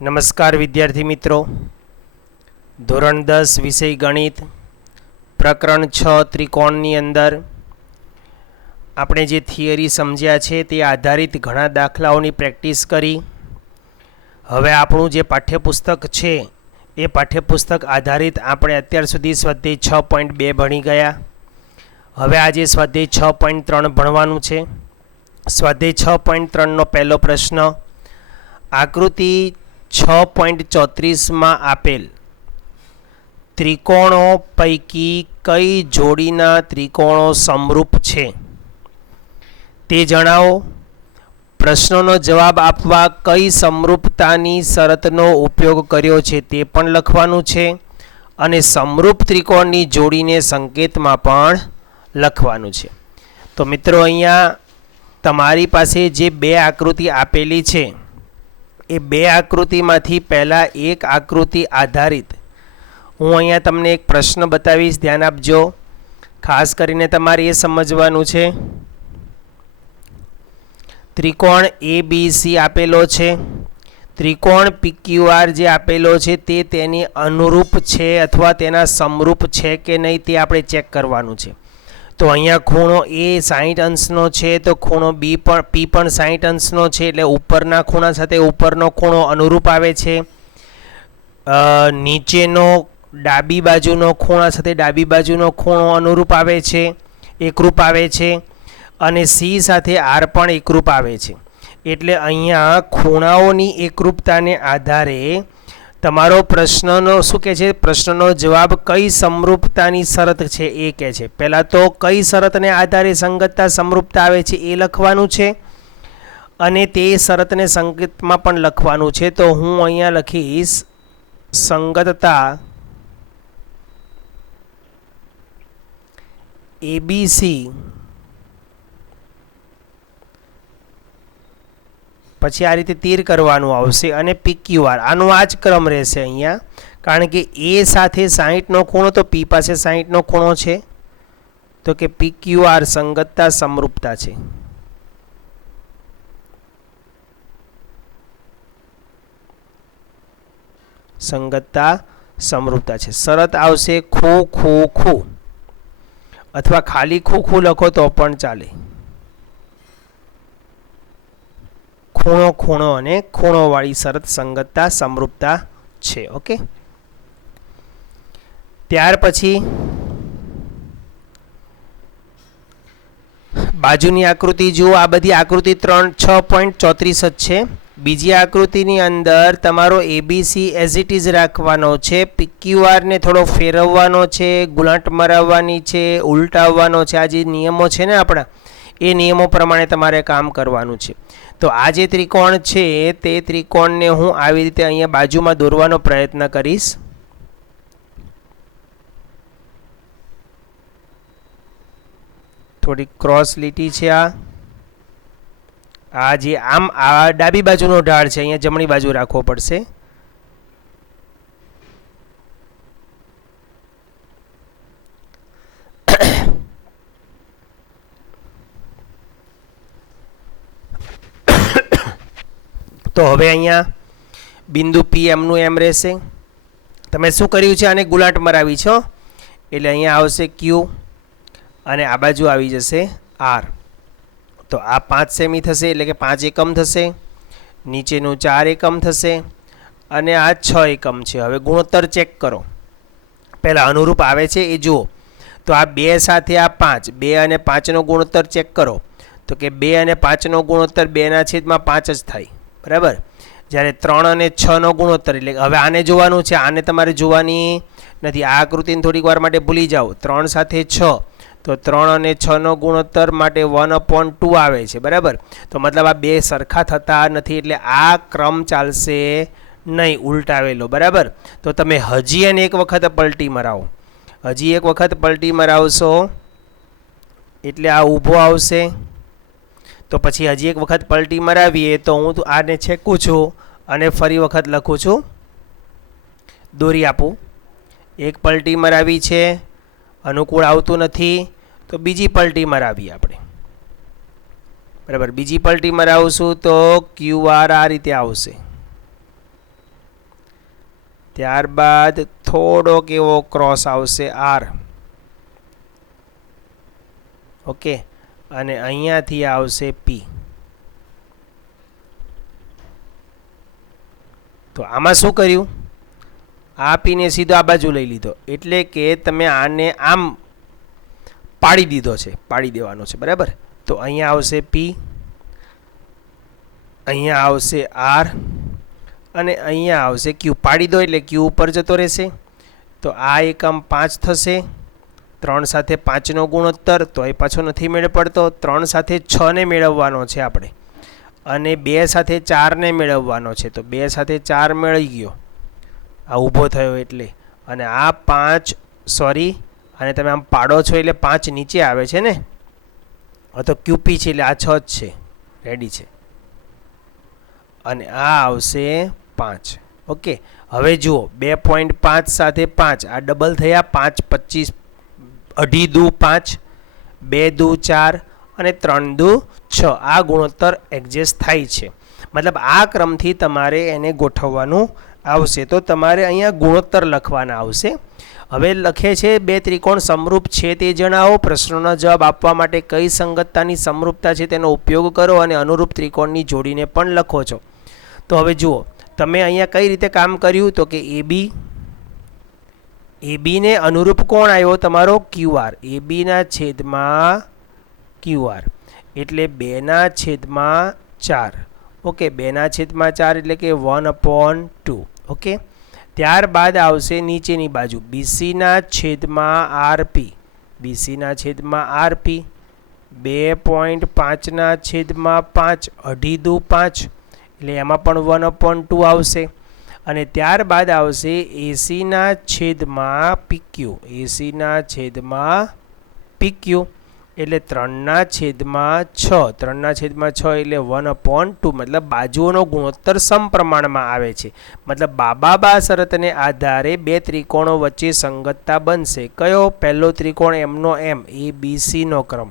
નમસ્કાર વિદ્યાર્થી મિત્રો, ધોરણ 10 વિષય ગણિત પ્રકરણ 6 ત્રિકોણની અંદર આપણે જે થિયરી સમજ્યા છે તે આધારિત ઘણા દાખલાઓની પ્રેક્ટિસ કરી. હવે આપણું જે પાઠ્યપુસ્તક છે એ પાઠ્યપુસ્તક આધારિત આપણે અત્યાર સુધી સ્વાધ્યાય 6.2 ભણી ગયા. હવે આજે સ્વાધ્યાય 6.3 ભણવાનું છે. સ્વાધ્યાય 6.3નો પહેલો પ્રશ્ન, આકૃતિ 6.34 આપેલ ત્રિકોણો પૈકી કઈ જોડીના ત્રિકોણો સમરૂપ છે તે જણાવો. પ્રશ્નોનો જવાબ આપવા કઈ સમરૂપતાની શરતનો ઉપયોગ કર્યો છે તે પણ લખવાનું છે અને સમરૂપ ત્રિકોણની જોડીને સંકેતમાં પણ લખવાનું છે. તો મિત્રો, અહીંયા તમારી પાસે જે બે આકૃતિ આપેલી છે એ બે આકૃતિમાંથી પહેલાં એક આકૃતિ આધારિત હું અહીંયા તમને એક પ્રશ્ન બતાવીશ. ધ્યાન આપજો. ખાસ કરીને તમારે એ સમજવાનું છે, ત્રિકોણ ABC આપેલો છે, ત્રિકોણ PQR જે આપેલો છે તે તેની અનુરૂપ છે અથવા તેના સમરૂપ છે કે નહીં તે આપણે ચેક કરવાનું છે. તો અહીંયા ખૂણો A 60 અંશનો છે, તો ખૂણો P પણ 60 અંશનો છે, એટલે ઉપરના ખૂણા સાથે ઉપરનો ખૂણો અનુરૂપ આવે છે. નીચેનો ડાબી બાજુનો ખૂણા સાથે ડાબી બાજુનો ખૂણો અનુરૂપ આવે છે, એકરૂપ આવે છે, અને C સાથે R પણ એકરૂપ આવે છે. એટલે અહીંયા ખૂણાઓની એકરૂપતાને આધારે તમારો પ્રશ્નનો શું કહે છે, પ્રશ્નનો જવાબ કઈ સમરૂપતાની શરત છે એ કહે છે. પહેલાં તો કઈ શરતને આધારે સંગતતા સમરૂપતા આવે છે એ લખવાનું છે અને તે શરતને સંકેતમાં પણ લખવાનું છે. તો હું અહીંયા લખીશ સંગતતા ABC પછી આ રીતે તીર કરવાનું આવશે અને PQR આનો આ જ ક્રમ રહેશે અહીંયા, કારણ કે A સાથે 60નો ખૂણો તો P પાસે 60નો ખૂણો છે, તો કે PQR સંગતતા સમરૂપતા છે. સંગતતા સમરૂપતા છે. શરત આવશે ખૂ ખૂ ખૂ, અથવા ખાલી ખૂ ખૂ લખો તો પણ ચાલે. ખૂણો ખૂણો અને ખૂણોવાળી શરત સંગતતા સમરૂપતા છે. ઓકે, ત્યાર પછી બાજુની આકૃતિ જુઓ. આ બધી આકૃતિ 6.34 જ છે. બીજી આકૃતિની અંદર તમારો ABC એઝ ઇટ ઇઝ રાખવાનો છે, PQR ને થોડો ફેરવવાનો છે, ગુલાંટ મરાવવાની છે, ઉલટાવવાનો છે. આ જે નિયમો છે ને આપણા, એ નિયમો પ્રમાણે તમારે કામ કરવાનું છે. તો આ જે ત્રિકોણ છે તે ત્રિકોણને હું આવી રીતે અહીંયા બાજુમાં દોરવાનો પ્રયત્ન કરીશ. થોડી ક્રોસ લીટી છે. આ જે આમ આ ડાબી બાજુનો ઢાળ છે, અહીંયા જમણી બાજુ રાખવો પડશે. તો હવે અહીંયા બિંદુ P એમનું એમ રહેશે. તમે શું કર્યું છે, આને ગુલાંટ મરાવી છો, એટલે અહીંયા આવશે Q અને આ બાજુ આવી જશે R. તો આ 5 સેમી થશે, એટલે કે 5 એકમ થશે. નીચેનું 4 એકમ થશે અને આ 6 એકમ છે. હવે ગુણોત્તર ચેક કરો. પહેલાં અનુરૂપ આવે છે એ જુઓ. તો આ 2 સાથે આ 5, 2 અને 5નો ગુણોત્તર ચેક કરો. તો કે 2 અને 5નો ગુણોત્તર 2/5 જ થાય, બરાબર. જ્યારે 3 અને 6નો ગુણોત્તર, એટલે હવે આને જોવાનું છે, આને તમારે જોવાની નથી. આ આકૃતિને થોડીક વાર માટે ભૂલી જાઓ. 3 સાથે 6, તો 3 અને 6નો ગુણોત્તર માટે 1/2 આવે છે, બરાબર. તો મતલબ આ બે સરખા થતા નથી, એટલે આ ક્રમ ચાલશે નહીં, ઉલટાવેલો, બરાબર. તો તમે હજી એને એક વખત પલટી મરાવો. હજી એક વખત પલટી મરાવશો એટલે આ ઊભો આવશે. તો પછી હજી એક વખત પલટી મરાવીએ તો હું આને છેકું છું અને ફરી વખત લખું છું, દોરી આપું. એક પલટી મરાવી છે, અનુકૂળ આવતું નથી, તો બીજી પલટી મરાવીએ આપણે, બરાબર. બીજી પલટી મરાવશું તો QR આ રીતે આવશે. ત્યારબાદ થોડોક એવો ક્રોસ આવશે આર, ઓકે, અને અહીંયાથી આવશે પી. તો આમાં શું કર્યું, આ પીને સીધો આ બાજુ લઈ લીધો, એટલે કે તમે આને આમ પાડી દીધો છે, પાડી દેવાનો છે, બરાબર. તો અહીંયા આવશે પી, અહીંયા આવશે આર અને અહીંયા આવશે ક્યુ. પાડી દો એટલે ક્યુ ઉપર જતો રહેશે. તો આ એકમ 5 થશે, 3 સાથે 5નો ગુણોત્તર, તો એ પાછો નથી મેળ પડતો. 3 સાથે 6ને મેળવવાનો છે આપણે, અને 2 સાથે 4ને મેળવવાનો છે. તો 2 સાથે 4 મેળવી ગયો, આ ઊભો થયો એટલે. અને આ 5 સોરી, અને તમે આમ પાડો છો એટલે 5 નીચે આવે છે ને, તો ક્યુપી છે એટલે આ 6 જ છે, રેડી છે. અને આ આવશે 5, ઓકે. હવે જુઓ 2.5 સાથે 5 આ ડબલ થયા, 5 25, 2 દુ 5, 2 દુ 4 અને 3 દુ 6. આ ગુણોત્તર એડજસ્ટ થાય છે, મતલબ આ ક્રમથી તમારે એને ગોઠવવાનું આવશે. તો તમારે અહીંયા ગુણોત્તર લખવાના આવશે. હવે લખે છે 2 ત્રિકોણ સમરૂપ છે તે જણાવો. પ્રશ્નોનો જવાબ આપવા માટે કઈ સંગતતાની સમરૂપતા છે તેનો ઉપયોગ કરો અને અનુરૂપ ત્રિકોણની જોડીને પણ લખો છો. તો હવે જુઓ તમે અહીંયા કઈ રીતે કામ કર્યું, તો કે એબીને અનુરૂપ કોણ આવ્યો તમારો ક્યુઆર, એબીના છેદમાં ક્યુઆર એટલે 2/4, ઓકે. 2/4 એટલે કે 1/2, ઓકે. ત્યારબાદ આવશે નીચેની બાજુ બીસીના છેદમાં આરપી, બીસીના છેદમાં આરપી 2.5/5, 2 દુ 5 એટલે એમાં પણ 1/2 આવશે. અને ત્યારબાદ આવશે એસીના છેદમાં પીક્યુ, એસીના છેદમાં પીક્યુ એટલે 3/6, 3/6 એટલે 1/2, મતલબ બાજુઓનો ગુણોત્તર સમપ્રમાણમાં આવે છે. મતલબ બાબા શરતને આધારે 2 ત્રિકોણો વચ્ચે સંગતતા બનશે. કયો? પહેલો ત્રિકોણ એમનો એમ, એબીસીનો ક્રમ,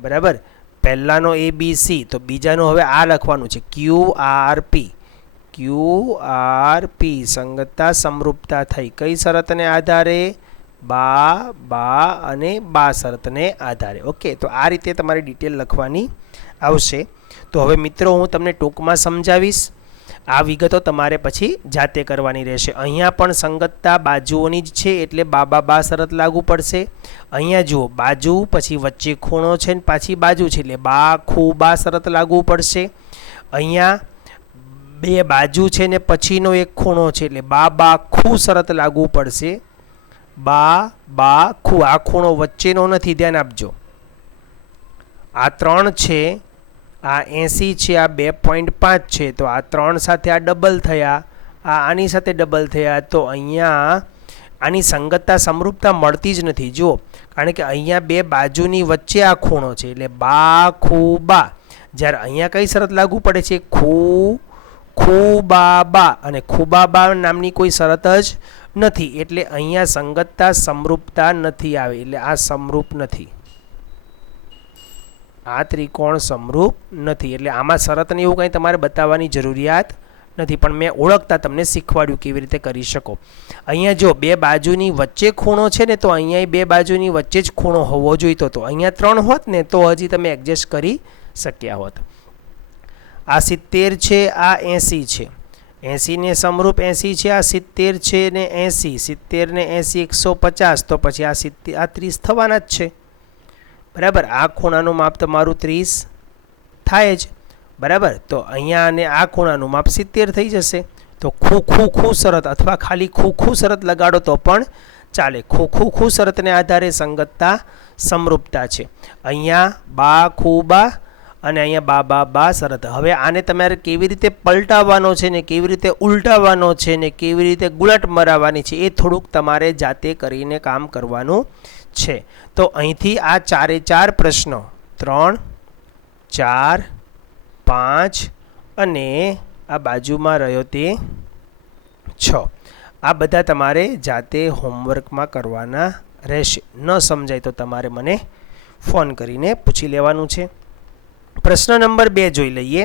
બરાબર. પહેલાનો એબીસી, તો બીજાનો હવે આ લખવાનું છે ક્યુઆરપી, ક્યુઆરપી સંગતતા સમરૂપતા થઈ. કઈ શરતને આધારે? બા અને બા શરતને આધારે, ઓકે. તો આ રીતે તમારે ડિટેલ લખવાની આવશે. તો હવે મિત્રો હું તમને ટૂંકમાં સમજાવીશ, આ વિગતો તમારે પછી જાતે કરવાની રહેશે. અહીંયા પણ સંગતતા બાજુઓની જ છે એટલે બા શરત લાગુ પડશે. અહીંયા જુઓ બાજુ પછી વચ્ચે ખૂણો છે ને પાછી બાજુ છે એટલે બા શરત લાગુ પડશે. અહીંયા 2 બાજુ છે ને પછીનો એક ખૂણો છે એટલે બા ખૂ શરત લાગુ પડશે. બા ખૂ, આ ખૂણો વચ્ચેનો નથી, ધ્યાન આપજો. આ 3 છે, આ 80 છે, આ 2.5 છે, તો આ 3 સાથે આ ડબલ થયા, આ આની સાથે ડબલ થયા. તો અહીંયા આની સંગતતા સમરૂપતા મળતી જ નથી, જુઓ, કારણ કે અહીંયા 2 બાજુની વચ્ચે આ ખૂણો છે એટલે બા ખૂ બા. જ્યારે અહીંયા કઈ શરત લાગુ પડે છે? ખૂબા, અને ખૂબા નામની કોઈ શરત જ નથી એટલે અહીંયા સંગતતા સમરૂપતા નથી આવે, એટલે આ સમરૂપ નથી, આ ત્રિકોણ સમરૂપ નથી. એટલે આમાં શરતને એવું કંઈ તમારે બતાવવાની જરૂરિયાત નથી, પણ મેં ઓળખતા તમને શીખવાડ્યું કેવી રીતે કરી શકો. અહીંયા જો 2 બાજુની વચ્ચે ખૂણો છે ને, તો અહીંયા 2 બાજુની વચ્ચે જ ખૂણો હોવો જોઈતો હતો. અહીંયા 3 હોત ને તો હજી તમે એડજસ્ટ કરી શક્યા હોત. આ 70 છે, આ 80 છે, 80 ને સમરૂપ 80 છે, આ 70 છે ને 80, 70 ને 80 150, તો પછી આ 30 થવાના જ છે, બરાબર. આ ખૂણાનું માપ તમારું 30 થાય જ, બરાબર. તો અહીંયા અને આ ખૂણાનું માપ 70 થઈ જશે. તો ખૂ શરત અથવા ખાલી ખૂ શરત લગાડો તો પણ ચાલે. ખૂ શરતને આધારે સંગતતા સમરૂપતા છે. અહીંયા બા ખૂ બા અને અહીંયા બા શરત. હવે આને તમારે કેવી રીતે પલટાવવાનો છે ને કેવી રીતે ઉલટાવવાનો છે ને કેવી રીતે ગુલાટ મરાવવાની છે એ થોડુંક તમારે જાતે કરીને કામ કરવાનું છે. તો અહીંથી આ 4 પ્રશ્નો 3, 4, 5 અને આ બાજુમાં રહ્યો તે 6, આ બધા તમારે જાતે હોમવર્કમાં કરવાના રહેશે. ન સમજાય તો તમારે મને ફોન કરીને પૂછી લેવાનું છે. પ્રશ્ન નંબર 2 જોઈ લઈએ.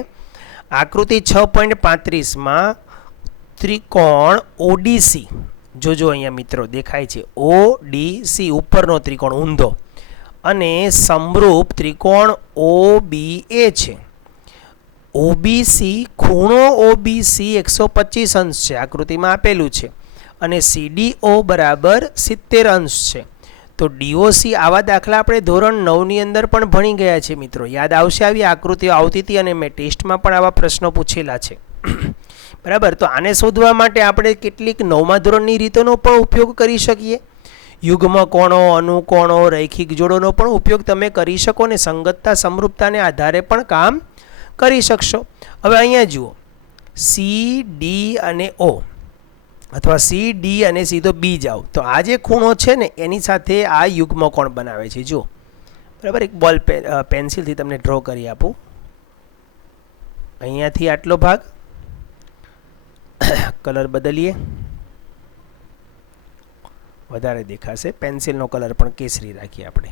આકૃતિ 6.35માં ત્રિકોણ ઓડીસી, જોજો અહીંયા મિત્રો દેખાય છે ઓડીસી ઉપરનો ત્રિકોણ ઊંધો, અને સમરૂપ ત્રિકોણ OBA છે. ઓબીસી ખૂણો ઓબીસી 125 અંશ છે, આકૃતિમાં આપેલું છે, અને CDO બરાબર 70 અંશ છે. તો DOC આવા દાખલા આપણે ધોરણ 9ની અંદર પણ ભણી ગયા છે મિત્રો, યાદ આવશે? આવી આકૃતિઓ આવતી હતી અને મેં ટેસ્ટમાં પણ આવા પ્રશ્નો પૂછેલા છે. બરાબર. તો આને શોધવા માટે આપણે કેટલીક 9મા ધોરણની રીતોનો પણ ઉપયોગ કરી શકીએ. યુગ્મ કોણો, અનુકોણો, રૈખિક જોડોનો પણ ઉપયોગ તમે કરી શકો ને સંગતતા સમરૂપતાને આધારે પણ કામ કરી શકશો. હવે અહીંયા જુઓ, CD અને O, અથવા CD અને સીધો B જાઓ તો આ જે ખૂણો છે ને એની સાથે આ યુગ્મ કોણ બનાવે છે. જુઓ, બરાબર. એક બોલ પેન્સિલથી તમને ડ્રો કરી આપું. અહીંયાથી આટલો ભાગ, કલર બદલીએ, વધારે દેખાશે. પેન્સિલનો કલર પણ કેસરી રાખીએ આપણે.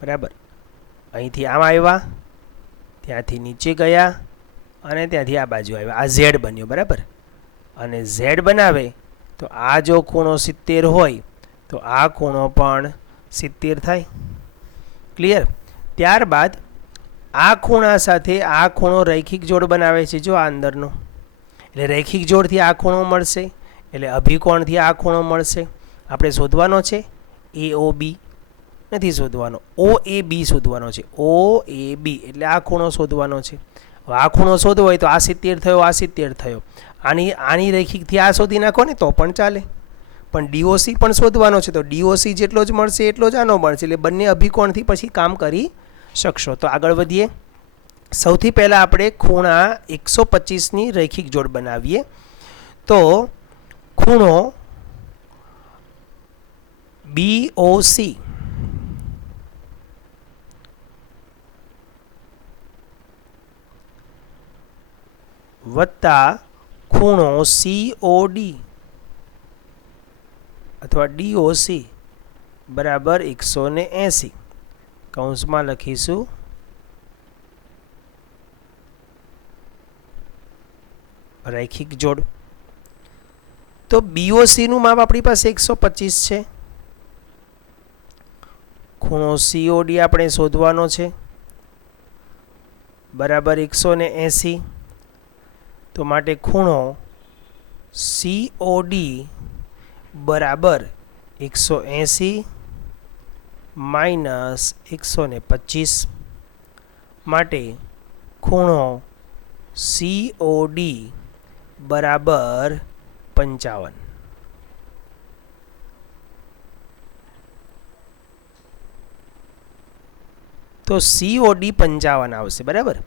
બરાબર. અહીંથી આમ આવ્યા, ત્યાંથી નીચે ગયા, અને ત્યાંથી આ બાજુ આવ્યા. આ Z બન્યો. બરાબર. અને Z બનાવે તો આ જો ખૂણો 70 હોય તો આ ખૂણો પણ 70 થાય. ક્લિયર? ત્યારબાદ આ ખૂણા સાથે આ ખૂણો રૈખિક જોડ બનાવે છે. જો આ અંદરનો, એટલે રૈખિક જોડથી આ ખૂણો મળશે, એટલે અભિકોણથી આ ખૂણો મળશે. આપણે શોધવાનો છે AOB, નથી શોધવાનો, OAB શોધવાનો છે. OAB એટલે આ ખૂણો શોધવાનો છે. હવે આ ખૂણો શોધવો હોય તો આ 70 થયો, આ 70 થયો. આની રૈખિકથી આ શોધી નાખો ને તો પણ ચાલે, પણ DOC પણ શોધવાનો છે. તો DOC જેટલો જ મળશે એટલો જ આનો મળશે, એટલે બંને અભિકોણથી પછી કામ કરી શકશો. તો આગળ વધીએ. સૌથી પહેલાં આપણે ખૂણા 125ની રૈખિક જોડ બનાવીએ. તો ખૂણો BOC વત્તા ખૂણો COD અથવા DOC બરાબર 180, કૌંસમાં લખીશું રૈખિક જોડ. તો BOC નું માપ આપણી પાસે 125 છે, ખૂણો COD આપણે શોધવાનો છે બરાબર 180. તો માટે ખૂણો COD બરાબર 180 માઇનસ 125, માટે ખૂણો COD બરાબર 55. તો COD 55 આવશે. બરાબર.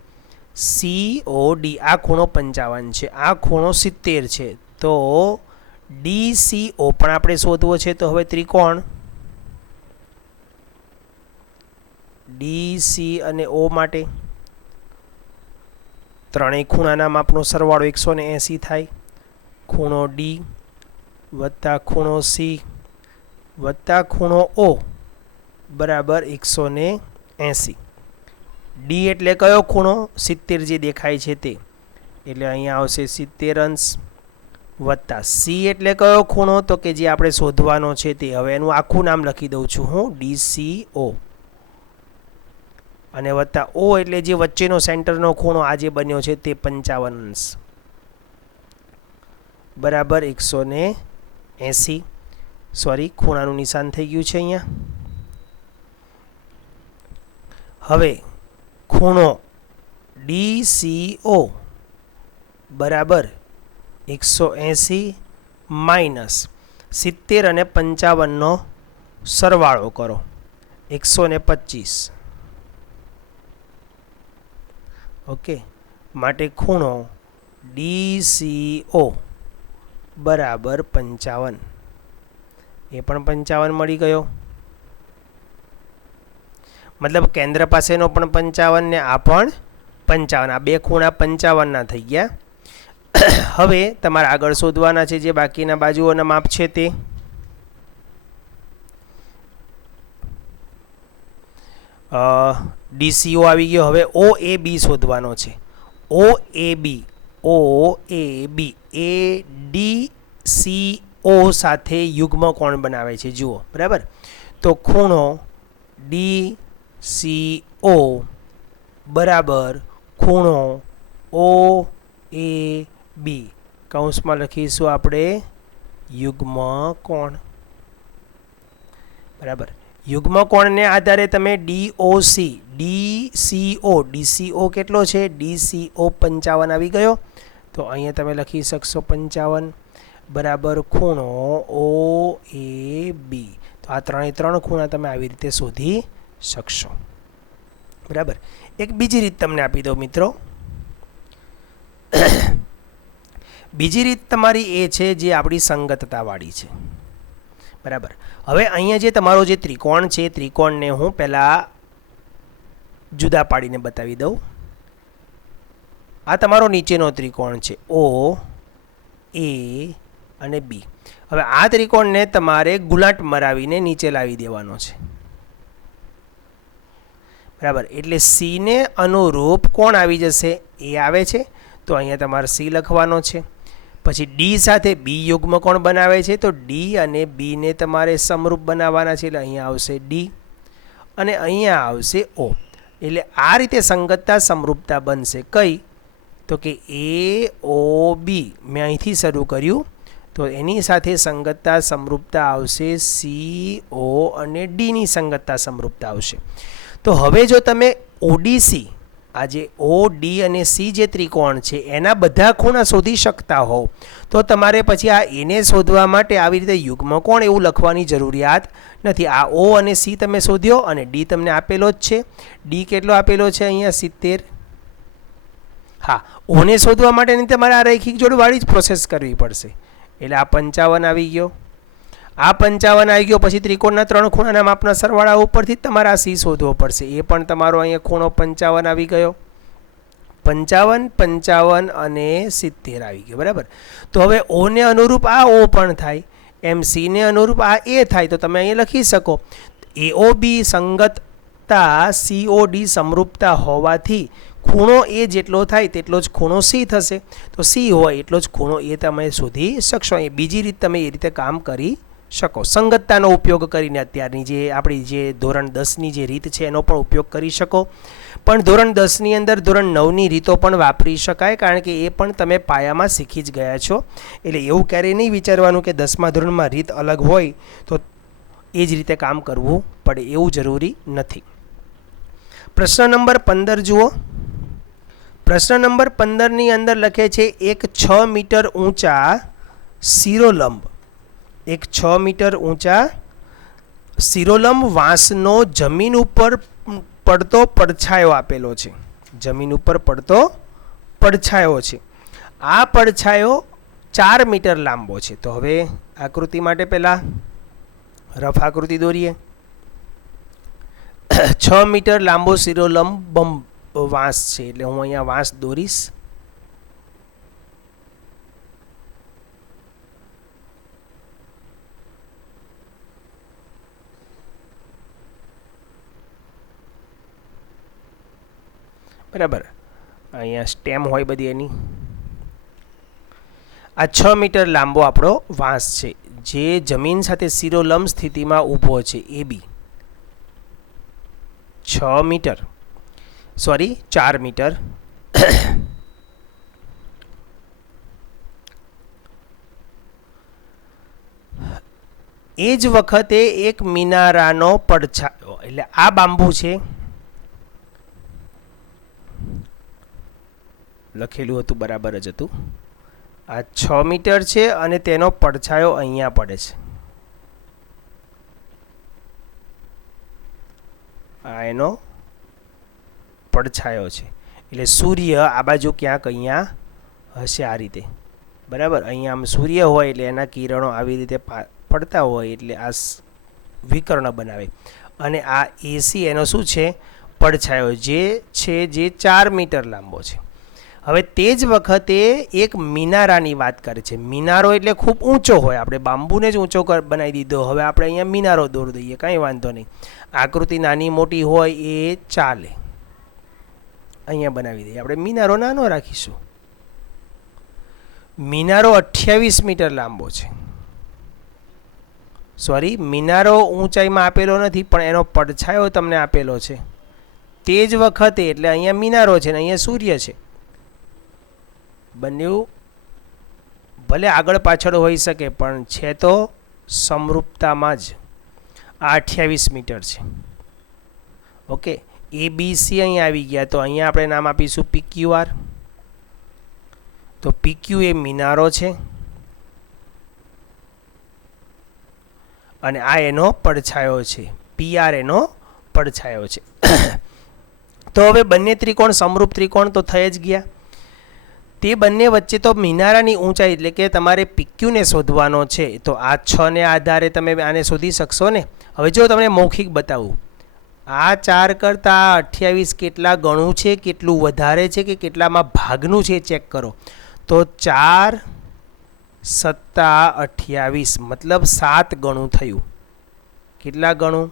COD આ ખૂણો 55 છે, આ ખૂણો 70 છે. તો DCO પણ આપણે શોધવો છે. તો હવે ત્રિકોણ DC અને O માટે ત્રણેય ખૂણાના માપનો સરવાળો 180 થાય. ખૂણો D વત્તા ખૂણો C વત્તા ખૂણો O બરાબર 180. D એટલે કયો ખૂણો? 70 જે દેખાય છે તે, એટલે અહીંયા આવશે 70 અંશ. વત્તા C એટલે કયો ખૂણો? તો કે જે આપણે શોધવાનો છે તે. હવે એનું આખું નામ લખી દઉં છું હું, DCO. અને વત્તા O એટલે જે વચ્ચેનો સેન્ટરનો ખૂણો આજે બન્યો છે તે 55 અંશ બરાબર 180. સોરી, ખૂણાનું નિશાન થઈ ગયું છે અહીંયા. હવે ખૂણો DCO બરાબર 180 માઇનસ 70 અને 55નો સરવાળો કરો, 125. ઓકે. માટે ખૂણો DCO બરાબર 55, એ પણ 55 મળી ગયો. મતલબ કેન્દ્ર પાસેનો પણ 55 ને આ પણ 55. આ બે ખૂણા 55ના થઈ ગયા. હવે તમારે આગળ શોધવાના છે જે બાકીના બાજુઓના માપ છે તે. DCO આવી ગયો. હવે OAB શોધવાનો છે. OAB ઓ એ બી એ ડી સી ઓ સાથે યુગ્મ કોણ બનાવે છે જુઓ બરાબર. તો ખૂણો ડી સી ઓ બરાબર ખૂણો ઓ એ બી કૌંસમાં લખીશું આપણે યુગ્મ કોણ બરાબર. યુગ્મ કોણને આધારે તમે ડીસીઓ કેટલો છે ડીસીઓ 55 આવી ગયો. તો અહીંયા તમે લખી શકશો 55 બરાબર ખૂણો ઓ એ બી. તો આ ત્રણ ખૂણા તમે આવી રીતે શોધી શકશો બરાબર. એક બીજી રીત તમને આપી દઉં મિત્રો. બીજી રીત તમારી એ છે જે આપણી સંગતતાવાળી છે બરાબર. હવે અહીંયા જે તમારો જે ત્રિકોણ છે ત્રિકોણને હું પહેલાં જુદા પાડીને બતાવી દઉં. આ તમારો નીચેનો ત્રિકોણ છે ઓ એ અને બી. હવે આ ત્રિકોણને તમારે ગુલાટ મરાવીને નીચે લાવી દેવાનો છે બરાબર. એટલે સીને અનુરૂપ કોણ આવી જશે એ આવે છે તો અહીંયા તમારે સી લખવાનો છે. પછી ડી સાથે બી યુગ્મ કોણ બનાવે છે તો ડી અને બીને તમારે સમરૂપ બનાવવાના છે એટલે અહીંયા આવશે ડી અને અહીંયા આવશે ઓ. એટલે આ રીતે સંગતતા સમરૂપતા બનશે કઈ તો કે એ ઓ બી મેં અહીંથી શરૂ કર્યું તો એની સાથે સંગતતા સમરૂપતા આવશે સી ઓ અને ડીની સંગતતા સમરૂપતા આવશે. તો હવે જો તમે ઓડીસી આ જે ઓ ડી અને સી જે ત્રિકોણ છે એના બધા ખૂણા શોધી શકતા હો તો તમારે પછી આ એને શોધવા માટે આવી રીતે યુગ્મ કોણ એવું લખવાની જરૂરિયાત નથી. આ ઓ અને સી તમે શોધ્યો અને ડી તમને આપેલો જ છે. ડી કેટલો આપેલો છે અહીંયા 70. હા ઓને શોધવા માટેની તમારે આ રૈખિક જોડવાળી જ પ્રોસેસ કરવી પડશે. એટલે આ 55 આવી ગયો. આ 55 આવી ગયો પછી ત્રિકોણના 3 ખૂણાના માપના સરવાળા ઉપરથી તમારે આ સી શોધવો પડશે. એ પણ તમારો અહીંયા ખૂણો 55 આવી ગયો. 55 55 અને 70 આવી ગયો બરાબર. તો હવે ઓને અનુરૂપ આ ઓ પણ થાય એમ સીને અનુરૂપ આ એ થાય તો તમે અહીંયા લખી શકો એઓ બી સંગતતા સીઓડી સમરૂપતા હોવાથી ખૂણો એ જેટલો થાય તેટલો જ ખૂણો સી થશે. તો સી હોય એટલો જ ખૂણો એ તમે શોધી શકશો. એ બીજી રીત તમે એ રીતે કામ કરી શકો. સંગતતાનો ઉપયોગ કરીને અત્યારની જે આપણી જે ધોરણ 10ની જે રીત છે એનો પણ ઉપયોગ કરી શકો. પણ ધોરણ 10ની અંદર ધોરણ 9ની રીતો પણ વાપરી શકાય કારણ કે એ પણ તમે પાયામાં શીખી જ ગયા છો. એટલે એવું ક્યારેય નહીં વિચારવાનું કે 10મા ધોરણમાં રીત અલગ હોય તો એ જ રીતે કામ કરવું પડે એવું જરૂરી નથી. પ્રશ્ન નંબર 15 જુઓ. પ્રશ્ન નંબર 15ની અંદર લખે છે એક 6 મીટર ઊંચા શિરોલંબ એક 6 મીટર ઊંચા શિરોલંબ વાંસનો જમીન ઉપર પડતો પડછાયો આપેલો છે. જમીન ઉપર પડતો પડછાયો છે. આ પડછાયો 4 મીટર લાંબો છે. તો હવે આકૃતિ માટે પહેલાં રફ આકૃતિ દોરીએ. 6 મીટર લાંબો શિરોલંબ વાંસ છે એટલે હું અહીંયા વાંસ દોરીશ. બરાબર. અહીંયા સ્ટેમ હોય બધી એની. આ 6 મીટર લાંબો આપણો વાંસ છે જે જમીન સાથે શિરોલંબ સ્થિતિમાં ઊભો છે એ બી 6 મીટર 4 મીટર એ જ વખતે એક મિનારાનો પડછાયો એટલે આ બાંબુ છે લખેલું હતું બરાબર જ હતું. આ 6 મીટર છે અને તેનો પડછાયો અહીંયા પડે છે. આ એનો પડછાયો છે એટલે સૂર્ય આ બાજુ ક્યાંક અહીંયા હશે આ રીતે બરાબર. અહીંયા આમ સૂર્ય હોય એટલે એના કિરણો આવી રીતે પડતા હોય એટલે આ વિકર્ણ બનાવે અને આ એસી એનો શું છે પડછાયો જે છે જે 4 મીટર લાંબો છે. હવે તે જ વખતે એક મિનારાની વાત કરે છે. મિનારો એટલે ખૂબ ઊંચો હોય. આપણે બાંબુને જ ઊંચો બનાવી દીધો. હવે આપણે અહીંયા મિનારો દોરી દઈએ કાંઈ વાંધો નહીં. આકૃતિ નાની મોટી હોય એ ચાલે. અહીંયા બનાવી દઈએ આપણે મિનારો નાનો રાખીશું મિનારો 28 મીટર લાંબો છે. સોરી, મિનારો ઊંચાઈમાં આપેલો નથી, પણ એનો પડછાયો તમને આપેલો છે. તે જ વખતે એટલે અહીંયા મિનારો છે ને અહીંયા સૂર્ય છે. બંને ભલે આગળ પાછળ હોઈ શકે, પણ છે તો સમરૂપતામાં જ. આ 28 મીટર છે. ઓકે, ABC અહીંયા આવી ગયા, તો અહીંયા આપણે નામ આપીશું PQR. તો PQ એ મિનારો છે અને આ એનો પડછાયો છે. PR એનો પડછાયો છે. તો હવે બંને ત્રિકોણ સમરૂપ ત્રિકોણ તો થઈ જ ગયા. તે બંને વચ્ચે તો મિનારાની ઊંચાઈ એટલે કે તમારે PQ ને શોધવાનો છે. તો આ 6 ને આધારે તમે આને શોધી શકશો ને. હવે જો તમને મૌખિક બતાવું, આ 4 કરતાં 28 કેટલા ગણું છે, કેટલું વધારે છે કે કેટલામાં ભાગનું છે ચેક કરો. તો 4 + 28 મતલબ 7 ગણું થયું. કેટલા ગણું?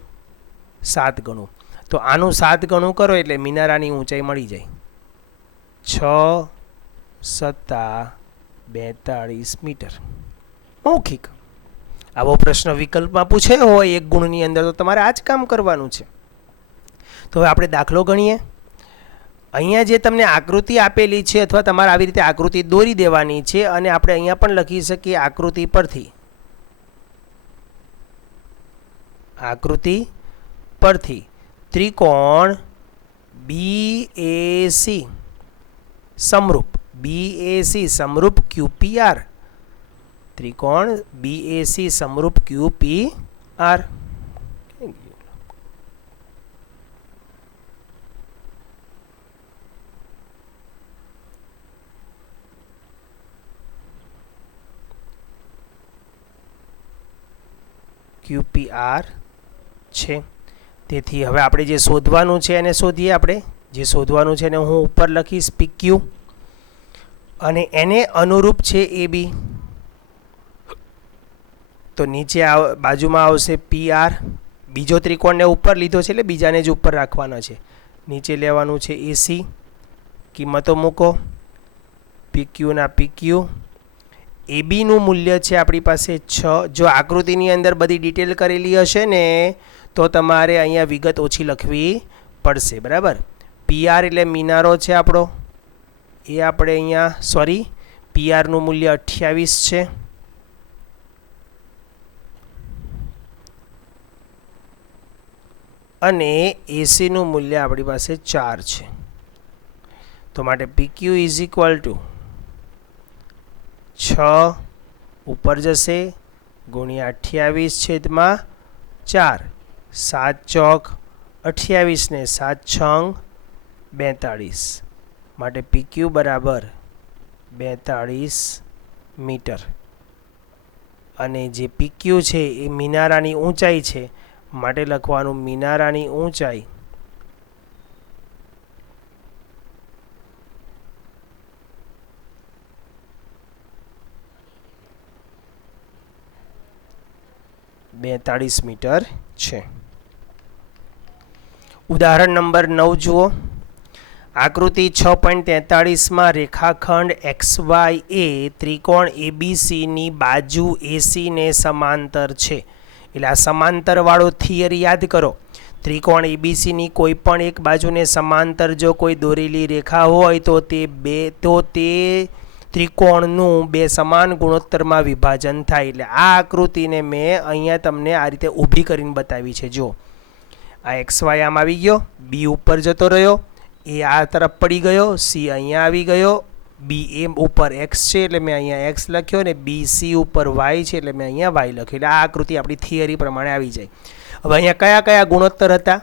7 ગણું. તો આનું 7 ગણું કરો એટલે મિનારાની ઊંચાઈ મળી જાય. 6 + 42 મીટર. મૌખિક. આવો પ્રશ્ન વિકલ્પમાં પૂછાયો હોય 1 ગુણની અંદર, તો તમારે આ જ કામ કરવાનું છે. તો હવે આપણે દાખલો ગણીએ. અહીંયા જે તમને આકૃતિ આપેલી છે, અથવા તમારે આવી રીતે આકૃતિ દોરી દેવાની છે, અને આપણે અહીંયા પણ લખી શકીએ આકૃતિ પરથી ત્રિકોણ BAC સમરૂપ QPR. ત્રિકોણ BAC સમરૂપ QPR. QPR છે. તેથી હવે આપણે જે શોધવાનું છે એને શોધીએ. આપણે જે શોધવાનું છે એને હું ઉપર લખીશ PQ, અને એને અનુરૂપ છે AB. તો નીચે બાજુમાં આવશે PR. બીજો ત્રિકોણને ઉપર લીધો છે એટલે બીજાને જ ઉપર રાખવાનો છે. નીચે લેવાનું છે AC. કિંમતો મૂકો. PQ ના PQ. ABનું મૂલ્ય છે આપણી પાસે 6. જો આકૃતિની અંદર બધી ડિટેલ કરેલી હશે ને તો તમારે અહીંયા વિગત ઓછી લખવી પડશે. બરાબર. PR એટલે મિનારો છે આપણો, એ આપણે અહીંયા સોરી PRનું મૂલ્ય 28 છે. અને ACનું મૂલ્ય આપણી પાસે 4 છે. તો માટે PQ = 6 ઉપર જશે ગુણ્યા 28/4. 7 ચોક 28 ને 7 છંગ 42. માટે PQ બરાબર 42 મીટર. અને જે PQ છે એ મિનારાની ઊંચાઈ છે, માટે લખવાનું મિનારાની ઊંચાઈ મીટર છે. ઉદાહરણ નંબર 9 જુઓ. આકૃતિ 6.43માં રેખાખંડ XY એ ત્રિકોણ ABCની બાજુ AC ને સમાંતર છે. એટલે આ સમાંતરવાળો થિયરી યાદ કરો. ત્રિકોણ ABCની કોઈ પણ એક બાજુને સમાંતર જો કોઈ દોરેલી રેખા હોય તો તે ત્રિકોણનું 2 સમાન ગુણોત્તરમાં વિભાજન થાય. એટલે આ આકૃતિને મેં અહીંયા તમને આ રીતે ઊભી કરીને બતાવી છે. જો આ XY આમ આવી ગયો, B ઉપર જતો રહ્યો, A આ તરફ પડી ગયો, C અહીંયા આવી ગયો, B A ઉપર X છે એટલે મેં અહીંયા X લખ્યો, અને BC ઉપર Y છે એટલે મેં અહીંયા Y લખ્યો. એટલે આ આકૃતિ આપણી થિયરી પ્રમાણે આવી જાય. હવે અહીંયા કયા કયા ગુણોત્તર હતા?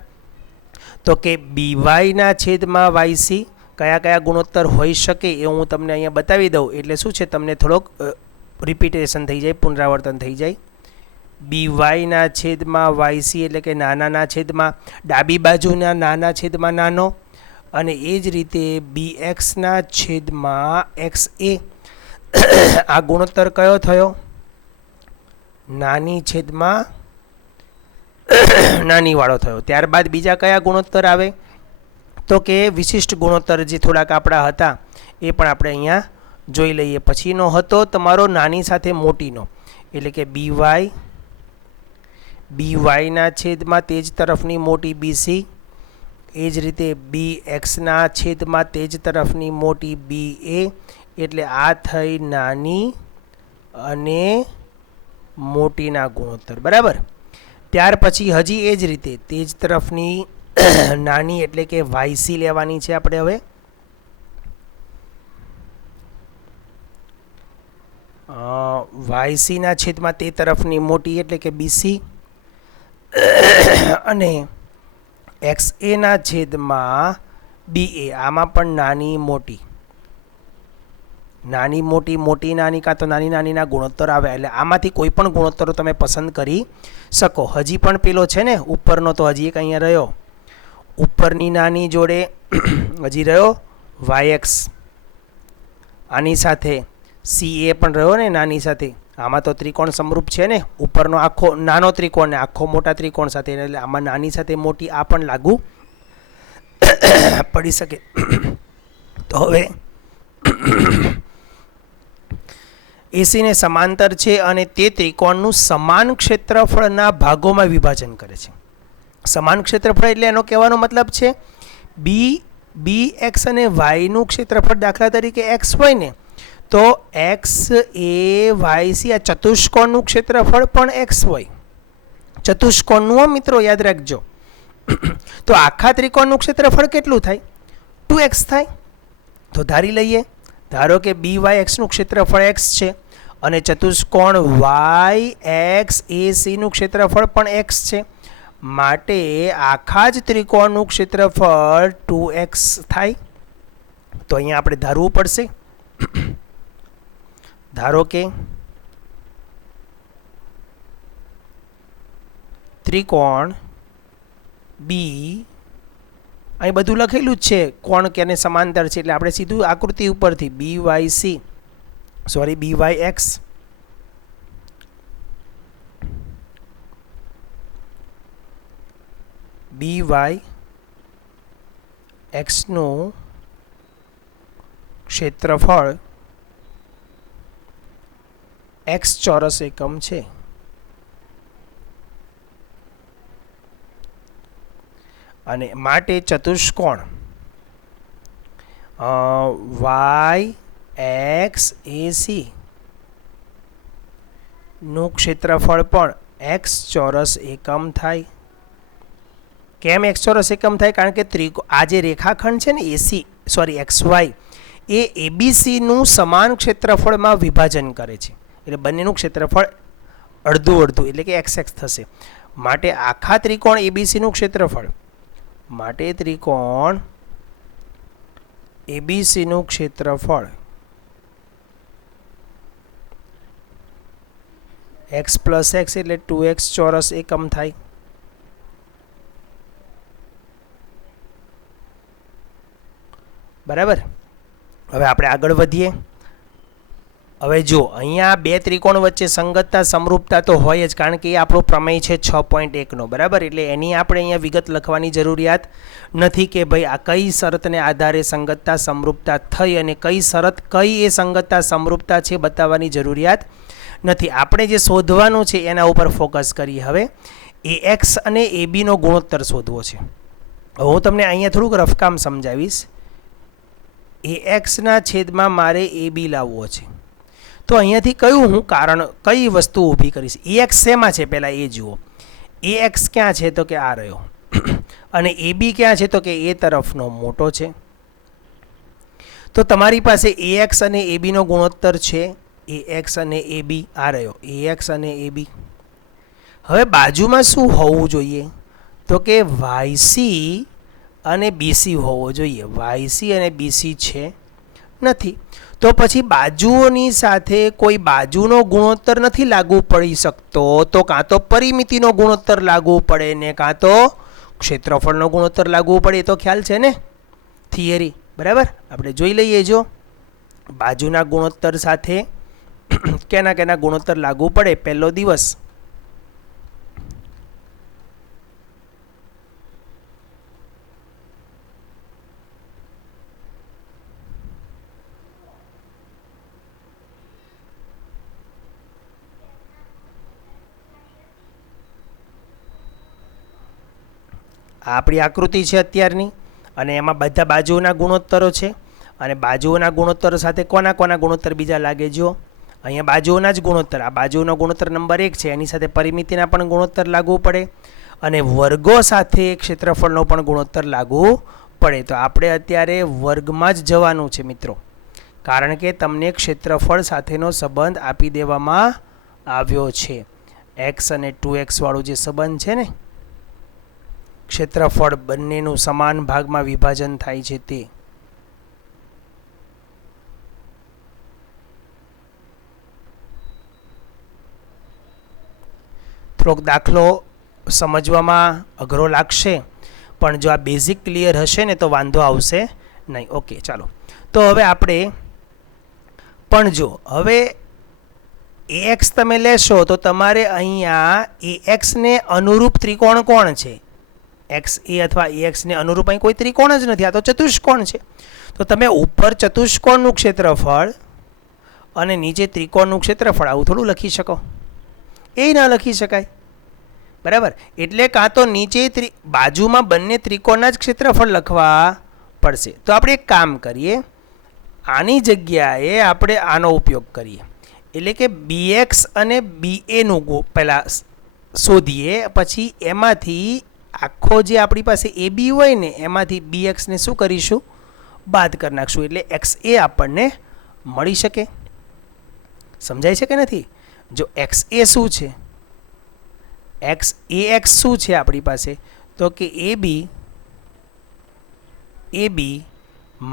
તો કે BY/YC કયા કયા ગુણોત્તર હોઈ શકે એ હું તમને અહીંયા બતાવી દઉં. એટલે શું છે, તમને થોડોક રિપીટેશન થઈ જાય, પુનરાવર્તન થઈ જાય. BY/YC એટલે કે નાનાના છેદમાં ડાબી બાજુના નાના છેદમાં નાનો, અને એ જ રીતે BX/XA. આ ગુણોત્તર કયો થયો? નાની છેદમાં નાની વાળો થયો. ત્યારબાદ બીજા કયા ગુણોત્તર આવે? તો કે વિશિષ્ટ ગુણોત્તર જે થોડાક આપણા હતા એ પણ આપણે અહીંયા જોઈ લઈએ. પછીનો હતો તમારો નાની સાથે મોટીનો, એટલે કે બીવાયના છેદમાં તે જ તરફની મોટી બીસી, એ જ રીતે બીએક્સના છેદમાં તે જ તરફની મોટી બીએ. એટલે આ થઈ નાની અને મોટીના ગુણોત્તર. બરાબર. ત્યાર પછી હજી એ જ રીતે તે જ તરફની નાની એટલે કે વાયસી લેવાની છે આપણે હવે. વાયસીના છેદમાં તે તરફની મોટી એટલે કે બીસી અને એક્સ એના છેદમાં બીએ, આમાં પણ નાની મોટી, નાની મોટી, મોટી નાની, કાં તો નાની નાનીના ગુણોત્તર આવે. એટલે આમાંથી કોઈ પણ ગુણોત્તરો તમે પસંદ કરી શકો. હજી પણ પેલો છે ને ઉપરનો, તો હજી એક અહીંયા રહ્યો, ઉપરની નાની જોડે હજી રહ્યો વાયએક્સ, આની સાથે સી એ પણ રહ્યો ને નાની સાથે. આમાં તો ત્રિકોણ સમરૂપ છે ને, ઉપરનો આખો નાનો ત્રિકોણ ને આખો મોટા ત્રિકોણ સાથે, એટલે આમાં નાની સાથે મોટી આ પણ લાગુ પડી શકે. તો હવે એસીને સમાંતર છે અને તે ત્રિકોણનું સમાન ક્ષેત્રફળના ભાગોમાં વિભાજન કરે છે. સમાન ક્ષેત્રફળ એટલે એનો કહેવાનો મતલબ છે બી એક્સ અને વાયનું ક્ષેત્રફળ દાખલા તરીકે એક્સ હોય ને, તો એક્સ એ વાય સી, આ ચતુષ્કોણનું ક્ષેત્રફળ પણ એક્સ હોય. ચતુષ્કોણનું મિત્રો યાદ રાખજો. તો આખા ત્રિકોણનું ક્ષેત્રફળ કેટલું થાય? 2x થાય. તો ધારી લઈએ, ધારો કે બી વાય એક્સનું ક્ષેત્રફળ એક્સ છે અને ચતુષ્કોણ વાય એક્સ એ સીનું ક્ષેત્રફળ પણ એક્સ છે, માટે આખા જ ત્રિકોણનું ક્ષેત્રફળ 2x થાય. તો અહીંયા આપણે ધારવું પડશે. ધારો કે ત્રિકોણ બી, અહીં બધું લખેલું જ છે કોણ કેને સમાંતર છે, એટલે આપણે સીધું આકૃતિ ઉપરથી B Y C, sorry B Y X B Y એક્સનું ક્ષેત્રફળ એક્સ ચોરસ એકમ છે. અને માટે ચતુષ્કોણ વાય એક્સ એ સી નું ક્ષેત્રફળ પણ એક્સ ચોરસ એકમ થાય. કેમ એક્સ ચોરસ એકમ થાય? કારણ કે આ જે રેખાખંડ છે ને એસી, સોરી એક્સ વાય, એ એબીસીનું સમાન ક્ષેત્રફળમાં વિભાજન કરે છે. એટલે બંનેનું ક્ષેત્રફળ અડધું અડધું, એટલે કે એક્સ એક્સ થશે. માટે આખા ત્રિકોણ એબીસીનું ક્ષેત્રફળ, માટે ત્રિકોણ એબીસીનું ક્ષેત્રફળ એક્સ પ્લસ એક્સ એટલે 2x ચોરસ એકમ થાય. બરાબર. હવે આપણે આગળ વધીએ. હવે જો અહીંયા બે ત્રિકોણ વચ્ચે સંગતતા સમરૂપતા તો હોય જ, કારણ કે એ આપણો પ્રમેય છે 6.1નો. બરાબર. એટલે એની આપણે અહીંયા વિગત લખવાની જરૂરિયાત નથી કે ભાઈ આ કઈ શરતને આધારે સંગતતા સમરૂપતા થઈ અને કઈ શરત કઈ એ સંગતતા સમરૂપતા છે બતાવવાની જરૂરિયાત નથી. આપણે જે શોધવાનું છે એના ઉપર ફોકસ કરીએ. હવે એ એક્સ અને એ બીનો ગુણોત્તર શોધવો છે. હું તમને અહીંયા થોડુંક રફકામ સમજાવીશ. એ એક્સના છેદમાં મારે એ બી લાવવો છે, તો અહીંયાથી કયું હું કારણ કઈ વસ્તુ ઊભી કરીશ? એ એક્સ શેમાં છે પહેલાં એ જુઓ. એ એક્સ ક્યાં છે? તો કે આ રહ્યો. અને એ બી ક્યાં છે? તો કે એ તરફનો મોટો છે. તો તમારી પાસે એ એક્સ અને એ બીનો ગુણોત્તર છે. એ એક્સ અને એ બી આ રહ્યો, એ એક્સ અને એ બી. હવે બાજુમાં શું હોવું જોઈએ? તો કે વાયસી અને બીસી હોવો જોઈએ. વાયસી અને બીસી છે નથી. તો પછી બાજુઓની સાથે કોઈ બાજુનો ગુણોત્તર નથી લાગુ પડી શકતો, તો કાં તો પરિમિતિનો ગુણોત્તર લાગુ પડે ને કાં તો ક્ષેત્રફળનો ગુણોત્તર લાગુ પડે. એ તો ખ્યાલ છે ને, થિયરી. બરાબર. આપણે જોઈ લઈએ. જો બાજુના ગુણોત્તર સાથે કેના કેના ગુણોત્તર લાગુ પડે. પહેલો દિવસ આ આપણી આકૃતિ છે અત્યારની, અને એમાં બધા બાજુઓના ગુણોત્તરો છે, અને બાજુઓના ગુણોત્તરો સાથે કોના કોના ગુણોત્તર બીજા લાગે જો અહીંયા બાજુઓના જ ગુણોત્તર, આ બાજુઓનો ગુણોત્તર નંબર 1 છે, એની સાથે પરિમિતિના પણ ગુણોત્તર લાગવું પડે, અને વર્ગો સાથે ક્ષેત્રફળનો પણ ગુણોત્તર લાગવું પડે. તો આપણે અત્યારે વર્ગમાં જ જવાનું છે મિત્રો, કારણ કે તમને ક્ષેત્રફળ સાથેનો સંબંધ આપી દેવામાં આવ્યો છે. x અને 2x વાળું જે સંબંધ છે ને, ક્ષેત્રફળ બંનેનું સમાન ભાગમાં વિભાજન થાય છે તે. થોડોક દાખલો સમજવામાં અઘરો લાગશે, પણ જો આ બેઝિક ક્લિયર હશે ને તો વાંધો આવશે નહીં. ઓકે, ચાલો. તો હવે આપણે પણ જો હવે ax તમે લેશો તો તમારે અહીંયા ax ને અનુરૂપ ત્રિકોણ કોણ છે? એક્સ એ અથવા ax ને અનુરૂપ અહીં કોઈ ત્રિકોણ જ નથી, આ તો ચતુષ્કોણ છે. તો તમે ઉપર ચતુષ્કોણનું ક્ષેત્રફળ અને નીચે ત્રિકોણનું ક્ષેત્રફળ આવું થોડું લખી શકો? એ ન લખી શકાય, બરાબર. એટલે કાં તો નીચે બાજુમાં બંને ત્રિકોણના જ ક્ષેત્રફળ લખવા પડશે. તો આપણે એક કામ કરીએ, આની જગ્યાએ આપણે આનો ઉપયોગ કરીએ, એટલે કે bx અને baનું પહેલાં શોધીએ, પછી એમાંથી આખો જે આપણી પાસે ab હોય ને એમાંથી bx ને શું કરીશું? બાદ કરી નાખશું, એટલે xa આપણને મળી શકે. સમજાય છે કે નથી? જો xa શું છે, ax શું છે આપણી પાસે? તો કે ab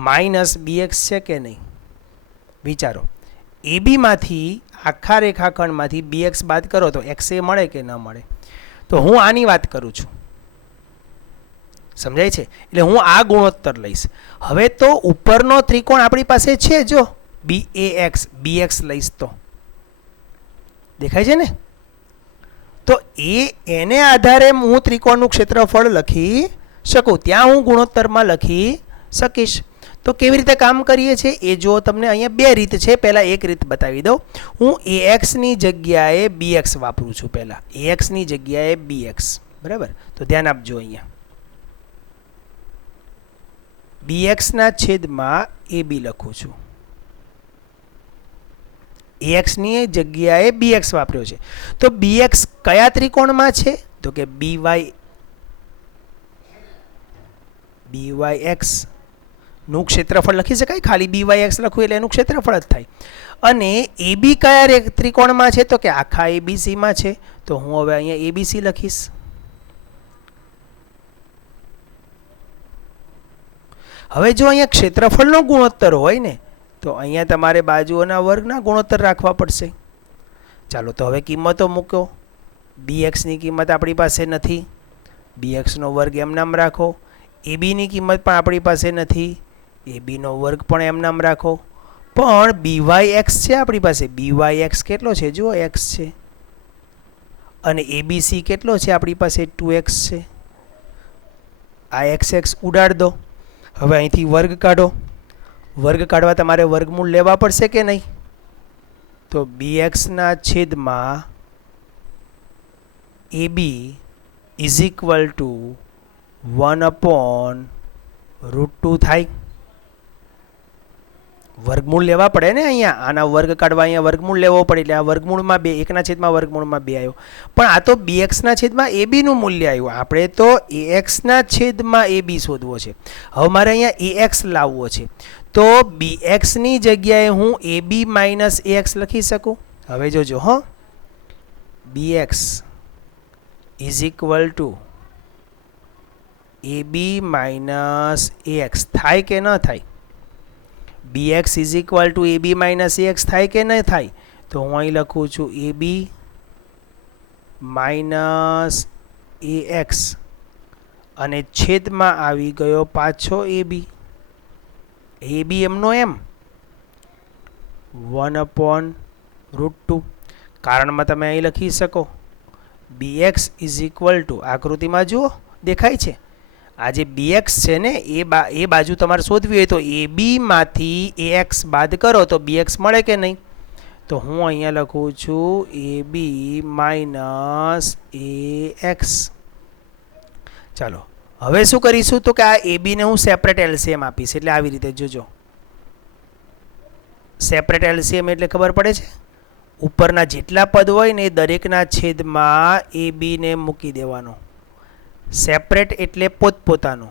માઇનસ bx છે કે નહીં? વિચારો, ab માંથી આખા રેખાખંડમાંથી bx બાદ કરો તો xa મળે કે ન મળે? તો હું આની વાત કરું છું, સમજાય છે? એટલે હું આ ગુણોત્તર લઈશ. હવે તો ઉપરનો ત્રિકોણ આપણી પાસે છે, જો bax, bx લઈશ તો દેખાય છે ને? તો એને આધારે હું ત્રિકોણનું ક્ષેત્રફળ લખી શકું, ત્યાં હું ગુણોત્તરમાં લખી શકીશ. તો કેવી રીતે કામ કરીએ છીએ એ જો તમને અહીંયા બે રીત છે. પહેલાં એક રીત બતાવી દઉં. હું ax ની જગ્યાએ bx વાપરું છું. પહેલાં ax ની જગ્યાએ bx, બરાબર. તો ધ્યાન આપજો, અહીંયા bx ના છેદમાં ab લખું છું. ax ની જગ્યાએ bx વાપર્યો છે. તો bx કયા ત્રિકોણમાં છે? તો કે byx નું ક્ષેત્રફળ લખી શકાય, ખાલી byx લખું એટલે એનું ક્ષેત્રફળ જ થાય. અને ab કયા ત્રિકોણમાં છે? તો કે આખા abc માં છે. તો હું હવે અહીંયા abc લખીશ. હવે જો અહીંયા ક્ષેત્રફળનો ગુણોત્તર હોય ને તો અહીંયા તમારે બાજુઓના વર્ગના ગુણોત્તર રાખવા પડશે. ચાલો, તો હવે કિંમતો મૂકો. bx ની કિંમત આપણી પાસે નથી, bx નો વર્ગ એમ નામ રાખો. ab ની કિંમત પણ આપણી પાસે નથી, ab નો વર્ગ પણ એમ નામ રાખો. પણ byx છે આપણી પાસે. byx કેટલો છે? જુઓ, x છે. અને abc કેટલો છે આપણી પાસે? 2x છે. આ x ઉડાડ દો. હવે અહીંથી વર્ગ કાઢો. વર્ગ કાઢવા તમારે વર્ગમૂળ લેવા પડશે કે નહીં? તો bx ના છેદમાં ab ઇઝ ઇક્વલ ટુ 1/√2 થાય. વર્ગમૂળ લેવા પડે ને અહીંયા, આના વર્ગ કાઢવા અહીંયા વર્ગમૂળ લેવો પડે, એટલે આ વર્ગમૂળમાં 2, 1 ના છેદમાં વર્ગમૂળમાં 2 આવ્યો. પણ આ તો bx ના છેદમાં ab નું મૂલ્ય આવ્યું. આપણે તો ax ના છેદમાં ab શોધવો છે. હવે મારે અહીંયા ax લાવવો છે, તો bx ની જગ્યાએ હું ab માઇનસ ax લખી શકું. હવે જોજો હો, bx is equal to ab minus ax થાય કે ન થાય? bx is equal to ab minus ax થાય કે ન થાય? તો હું અહીં લખું છું ab માઇનસ ax અને છેદમાં આવી ગયો પાછો ab. ab એમનો એમ 1/√2. કારણમાં તમે અહીં લખી શકો bx ઇઝ ઇક્વલ ટુ, આકૃતિમાં જુઓ દેખાય છે, આ જે bx છે ને એ બાજુ તમારે શોધવી હોય તો ab માંથી ax બાદ કરો તો bx મળે કે નહીં? તો હું અહીંયા લખું છું ab માઇનસ ax. ચાલો, હવે શું કરીશું તો કે આ AB ને હું સેપરેટ LCM આપીશ, એટલે આવી રીતે જોજો. સેપરેટ LCM એટલે ખબર પડે છે, ઉપરના જેટલા પદ હોય ને એ દરેકના છેદમાં AB ને મૂકી દેવાનો. સેપરેટ એટલે પોતપોતાનો,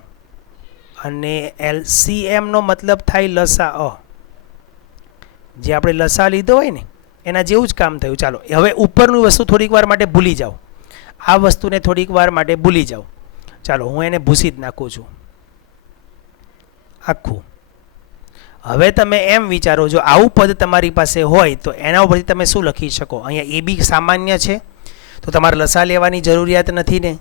અને LCM નો મતલબ થાય લસા. જે આપણે લસા લીધો હોય ને એના જેવું જ કામ થયું. ચાલો હવે ઉપરની વસ્તુ થોડીક વાર માટે ભૂલી જાઓ, આ વસ્તુને થોડીક વાર માટે ભૂલી જાઓ. ચાલો હું એને ભૂસી જ નાખું છું આખું. હવે તમે એમ વિચારો, જો આવું પદ તમારી પાસે હોય તો એના ઉપરથી તમે શું લખી શકો? અહીંયા AB સામાન્ય છે તો તમારે લસા લેવાની જરૂરિયાત નથી ને,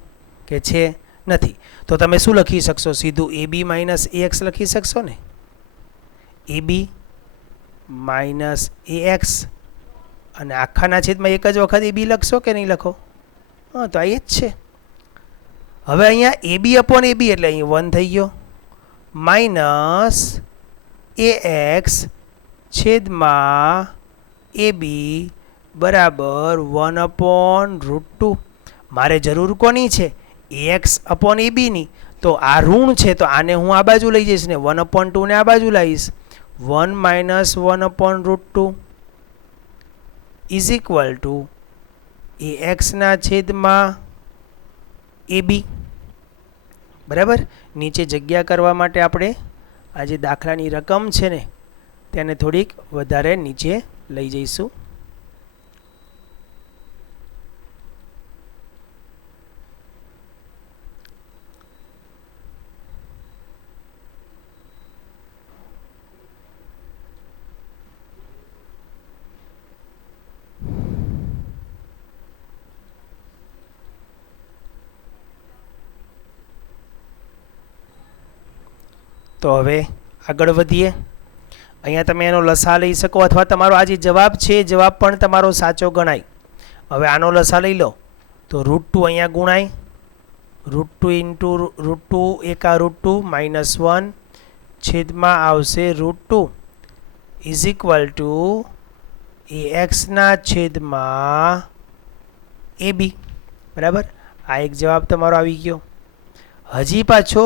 કે છે? નથી. તો તમે શું લખી શકશો? સીધું AB માઇનસ AX લખી શકશો ને. AB માઇનસ AX, અને આખાના છેદમાં એક જ વખત AB લખશો કે નહીં લખો? હા, તો આ એ જ છે. હવે અહીંયા AB અપોન AB એટલે અહીં 1 થઈ ગયો, માઇનસ AX છેદમાં AB બરાબર 1/√2. મારે જરૂર કોની છે? AX અપોન ABની. તો આ ઋણ છે તો આને હું આ બાજુ લઈ જઈશ ને, 1/2 ને આ બાજુ લાવીશ. 1 minus 1/√2 is equal to AX ના છેદમાં AB. બરાબર. નીચે જગ્યા કરવા માટે આપણે આ જે દાખલાની રકમ છે ને તેને થોડીક વધારે નીચે લઈ જઈશું. તો હવે આગળ વધીએ. અહીંયા તમે એનો લસા લઈ શકો, અથવા તમારો આ જે જવાબ છે એ જવાબ પણ તમારો સાચો ગણાય. હવે આનો લસા લઈ લો તો √2 અહીંયા ગુણાય, √2 ઇન્ટુ √2 એકા √2 માઇનસ 1 છેદમાં આવશે √2 ઇઝ ઇક્વલ ટુ AX ના છેદમાં AB. બરાબર. આ એક જવાબ તમારો આવી ગયો. હજી પાછો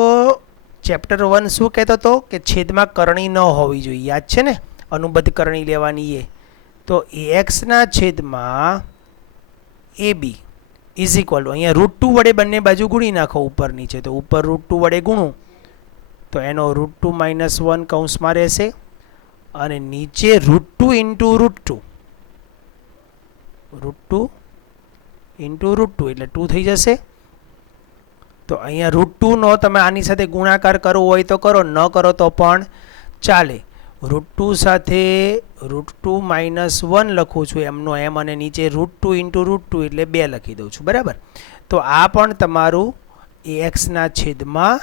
ચેપ્ટર 1 શું કહેતો હતો કે છેદમાં કરણી ન હોવી જોઈએ, યાદ છે ને? અનુબદ્ધ કરણી લેવાની એ. તો AX ના છેદમાં AB ઇઝ ઇક્વલ ટુ, અહીંયા √2 વડે બંને બાજુ ગુણી નાખો ઉપર નીચે, તો ઉપર √2 વડે ગુણું તો એનો √2 માઇનસ 1 કૌંસમાં રહેશે, અને નીચે √2 ઇન્ટુ √2, √2 ઇન્ટુ √2 એટલે 2 થઈ જશે. તો અહીંયા √2 નો તમે આની સાથે ગુણાકાર કરવો હોય તો કરો, ન કરો તો પણ ચાલે. √2 સાથે √2 માઇનસ 1 લખું છું એમનો એમ, અને નીચે √2 ઇન્ટુ √2 એટલે 2 લખી દઉં છું. બરાબર. તો આ પણ તમારું AX ના છેદમાં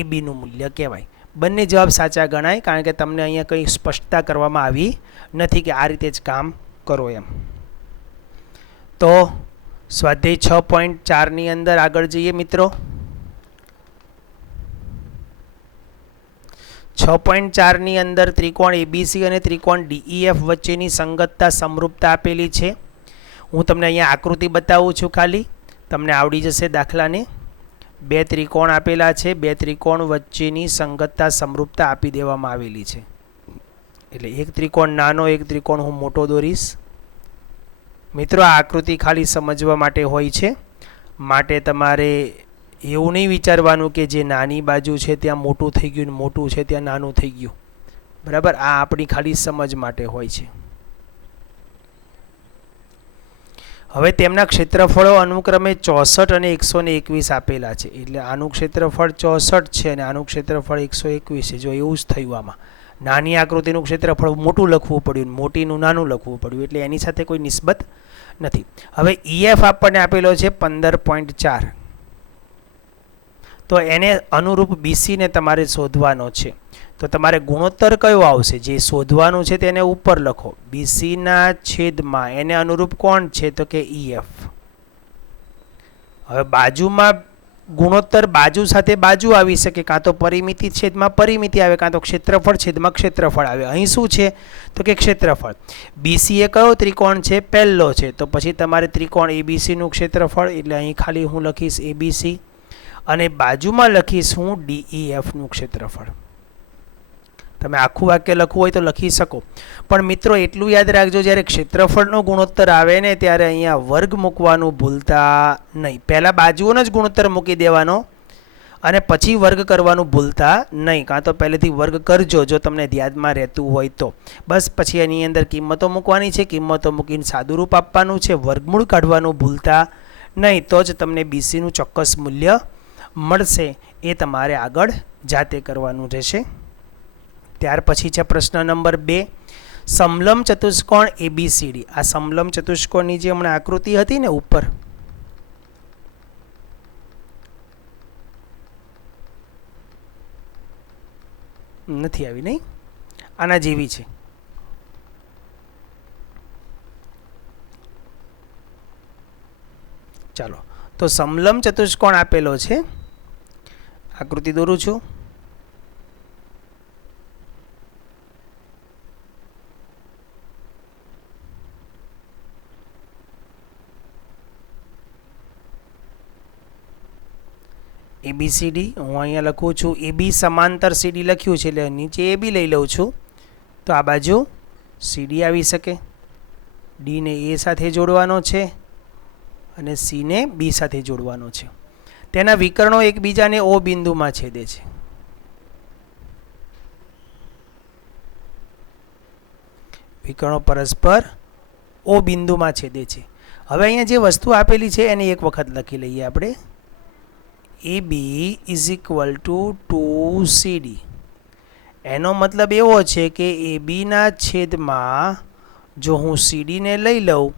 AB નું મૂલ્ય કહેવાય. બંને જવાબ સાચા ગણાય, કારણ કે તમને અહીંયા કંઈ સ્પષ્ટતા કરવામાં આવી નથી કે આ રીતે જ કામ કરો એમ. તો સ્વાધ્યાય 6.4 ની અંદર આગળ જઈએ મિત્રો. 6.4 ની અંદર ત્રિકોણ ABC અને ત્રિકોણ DEF વચ્ચેની સંગતતા સમરૂપતા આપેલી છે. હું તમને અહીંયા આકૃતિ બતાવું છું, ખાલી તમને આવડી જશે દાખલાને. બે ત્રિકોણ આપેલા છે, બે ત્રિકોણ વચ્ચેની સંગતતા સમરૂપતા આપી દેવામાં આવેલી છે. એટલે એક ત્રિકોણ નાનો, એક ત્રિકોણ હું મોટો દોરીશ. મિત્રો આ આકૃતિ ખાલી સમજવા માટે હોય છે, માટે તમારે એવું નહીં વિચારવાનું કે જે નાની બાજુ છે ત્યાં મોટું થઈ ગયું ને મોટું છે ત્યાં નાનું થઈ ગયું. બરાબર. આ આપણી ખાલી સમજ માટે હોય છે. હવે તેમના ક્ષેત્રફળો અનુક્રમે 64 અને 121 આપેલા છે. એટલે આનું ક્ષેત્રફળ 64 છે અને આનું ક્ષેત્રફળ 121 છે. જો એવું જ થયું, આમાં નાની આકૃતિનું ક્ષેત્રફળ મોટું લખવું પડ્યું, મોટીનું નાનું લખવું પડ્યું, એટલે એની સાથે કોઈ નિસ્બત નથી. હવે EF આપણને આપેલો છે 15.4, તો એને અનુરૂપ BC ને તમારે શોધવાનો છે. તો તમારે ગુણોત્તર કયો આવશે? જે શોધવાનું છે તેને ઉપર લખો. BC ના છેદમાં એને અનુરૂપ કોણ છે? તો કે EF. હવે બાજુમાં ગુણોત્તર બાજુ સાથે બાજુ આવી શકે, કાં તો પરિમિતિ છેદમાં પરિમિતિ આવે, કાં તો ક્ષેત્રફળ છેદમાં ક્ષેત્રફળ આવે. અહીં શું છે? તો કે ક્ષેત્રફળ. BC એ કયો ત્રિકોણ છે? પહેલો છે. તો પછી તમારે ત્રિકોણ ABC નું ક્ષેત્રફળ, એટલે અહીં ખાલી હું લખીશ ABC, અને બાજુમાં લખીશ હું DEFનું ક્ષેત્રફળ. તમે આખું વાક્ય લખવું હોય તો લખી શકો, પણ મિત્રો એટલું યાદ રાખજો, જ્યારે ક્ષેત્રફળનો ગુણોત્તર આવે ને ત્યારે અહીંયા વર્ગ મૂકવાનું ભૂલતા નહીં. પહેલાં બાજુઓનો જ ગુણોત્તર મૂકી દેવાનો અને પછી વર્ગ કરવાનું ભૂલતા નહીં. કાં તો પહેલેથી વર્ગ કરજો જો તમને ધ્યાનમાં રહેતું હોય તો. બસ પછી એની અંદર કિંમતો મૂકવાની છે, કિંમતો મૂકીને સાદુરૂપ આપવાનું છે, વર્ગમૂળ કાઢવાનું ભૂલતા નહીં. તો જ તમને BCનું ચોક્કસ મૂલ્ય મળશે. એ તમારે આગળ જાતે કરવાનું રહેશે. ત્યાર પછી છે પ્રશ્ન નંબર 2, સમલંબ ચતુષ્કોણ ABCD. આ સમલંબ ચતુષ્કોણની જે હમણાં આકૃતિ હતી ને ઉપર, નથી આવી નહીં, આના જેવી છે. ચાલો તો સમલંબ ચતુષ્કોણ આપેલો છે, આકૃતિ દોરું છું. ABCD હું અહીંયા લખું છું. AB સમાંતર CD લખ્યું છે એટલે નીચે AB લઈ લઉં છું તો આ બાજુ CD આવી શકે. D ને A સાથે જોડવાનો છે અને C ને B સાથે જોડવાનો છે. તેના વિકર્ણો એકબીજાને O બિંદુમાં છેદે છે. વિકર્ણો પરસ્પર O બિંદુમાં છેદે છે. હવે અહીંયા જે વસ્તુ આપેલી છે એને એક વખત લખી લઈએ આપણે. AB is equal to 2CD. એનો મતલબ એવો છે કે ABના છેદમાં જો હું CD ને લઈ લઉં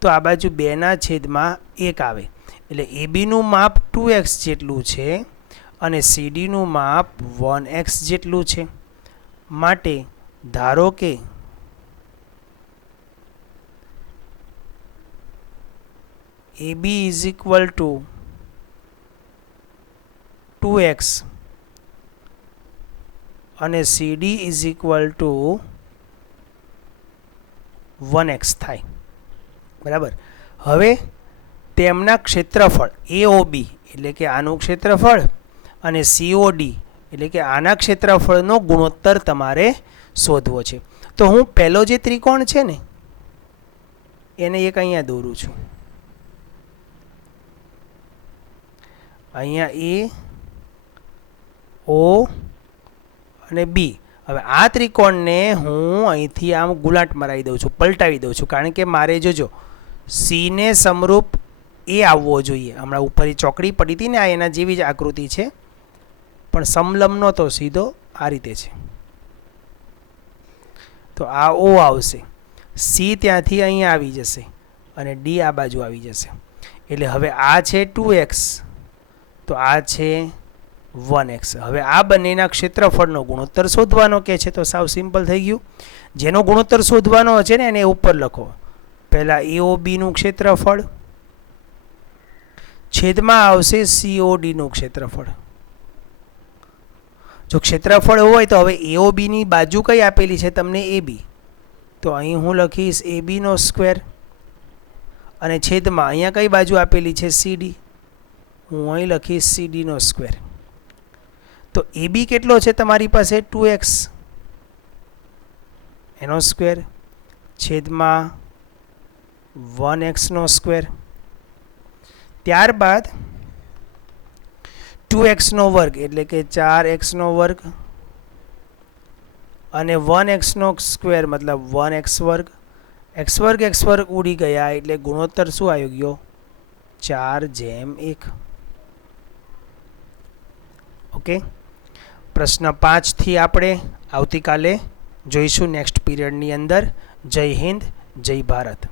તો આ બાજુ 2ના છેદમાં 1 આવે. એટલે ABનું માપ 2x જેટલું છે અને CDનું માપ 1x જેટલું છે. માટે ધારો કે AB is equal to 2x અને CD is equal to 1x થાય. બરાબર. હવે તેમના ક્ષેત્રફળ AOB એટલે કે આનું ક્ષેત્રફળ અને COD એટલે કે આના ક્ષેત્રફળનો ગુણોત્તર તમારે શોધવો છે. તો હું પહેલો જે ત્રિકોણ છે ને એને એક અહીંયા દોરું છું. અહીંયા A O અને B. હવે આ ત્રિકોણને હું અહીંથી આમ ગુલાટ મરાવી દઉં છું, પલટાવી દઉં છું, કારણ કે મારે જોજો C ને સમરૂપ A આવવો જોઈએ. હમણાં ઉપર ચોકડી પડી હતી ને આ એના જેવી જ આકૃતિ છે, પણ સમલંબ નહોતો, સીધો આ રીતે છે. તો આ O આવશે, C ત્યાંથી અહીંયા આવી જશે અને D આ બાજુ આવી જશે. એટલે હવે આ છે 2x તો આ છે 1x. હવે આ બંનેના ક્ષેત્રફળનો ગુણોત્તર શોધવાનો કે છે. તો સાવ સિમ્પલ થઈ ગયું. જેનો ગુણોત્તર શોધવાનો છે ને એને ઉપર લખો. પહેલાં AOBનું ક્ષેત્રફળ છેદમાં આવશે CODનું ક્ષેત્રફળ. જો ક્ષેત્રફળ હોય તો હવે AOBની બાજુ કઈ આપેલી છે તમને? AB. તો અહીં હું લખીશ ABનો સ્ક્વેર અને છેદમાં અહીંયા કઈ બાજુ આપેલી છે? CD. હું અહીં લખીશ CDનો સ્ક્વેર. તો AB કેટલો છે તમારી પાસે? 2x એનો સ્ક્વેર છેદમાં 1xનો સ્ક્વેર. ત્યારબાદ 2xનો વર્ગ એટલે કે 4xનો વર્ગ અને 1xનો સ્ક્વેર મતલબ 1x વર્ગ. x વર્ગ ઉડી ગયા એટલે ગુણોત્તર શું આવી ગયો? 4:1. ઓકે. પ્રશ્ન 5 થી આપણે આવતીકાલે જોઈશું નેક્સ્ટ પીરિયડની અંદર. જય હિન્દ, જય ભારત.